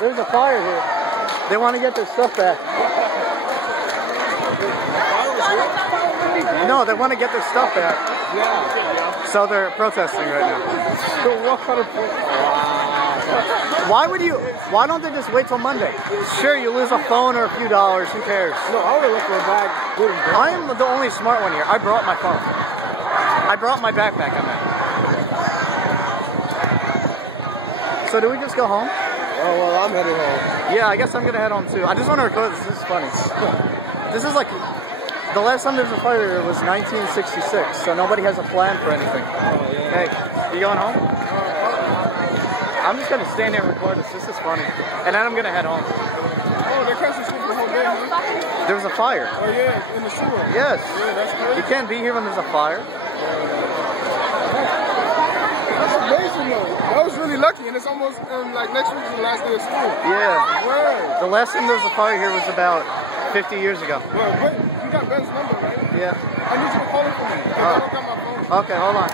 There's a fire here. They want to get their stuff back. No, they want to get their stuff back. Yeah. So they're protesting right now. So what kind of... Why don't they just wait till Monday? Sure, you lose a phone or a few dollars, who cares? No, I would look for a bag. I am the only smart one here. I brought my phone. I brought my backpack, I meant. So do we just go home? Oh, well, I'm heading home. Yeah, I guess I'm gonna head home too. I just want to record this. This is funny. This is like, the last time there was a fire was 1966, so nobody has a plan for anything. Oh, yeah. Hey, you going home? I'm just gonna stand here and record this. This is funny. And then I'm gonna head home. Oh, they canceled school for the whole day, huh? There was a fire. Oh, yeah, in the sewer. Yes. Yeah, that's crazy. You can't be here when there's a fire. That's amazing, though. That was really lucky, and it's almost like next week's the last day of school. Yeah. Word. The last time there was a fire here was about 50 years ago. Well, wait, you got Ben's number, right? Yeah. I need you to call it for me. I don't got my phone. Okay, hold on.